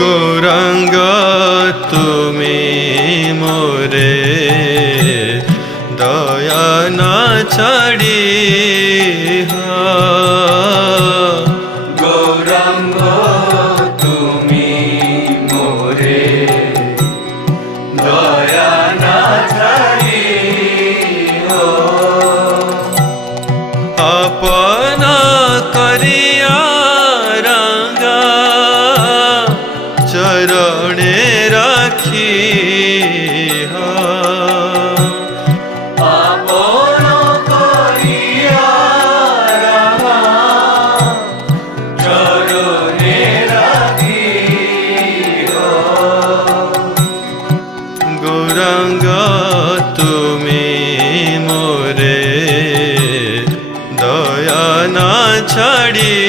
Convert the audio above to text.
গৌরাঙ্গ তুমি মোরে দয়া না ছাড়ি গৌরাঙ্গ তুমি মোরে দয়া না ছাড়িও। আপনা করিয়া রাঙ্গা চরণে রাখি আপন করিয়া রাখা চরণে রাখিও। গৌরাঙ্গ তুমি মোরে দয়া না ছাড়ি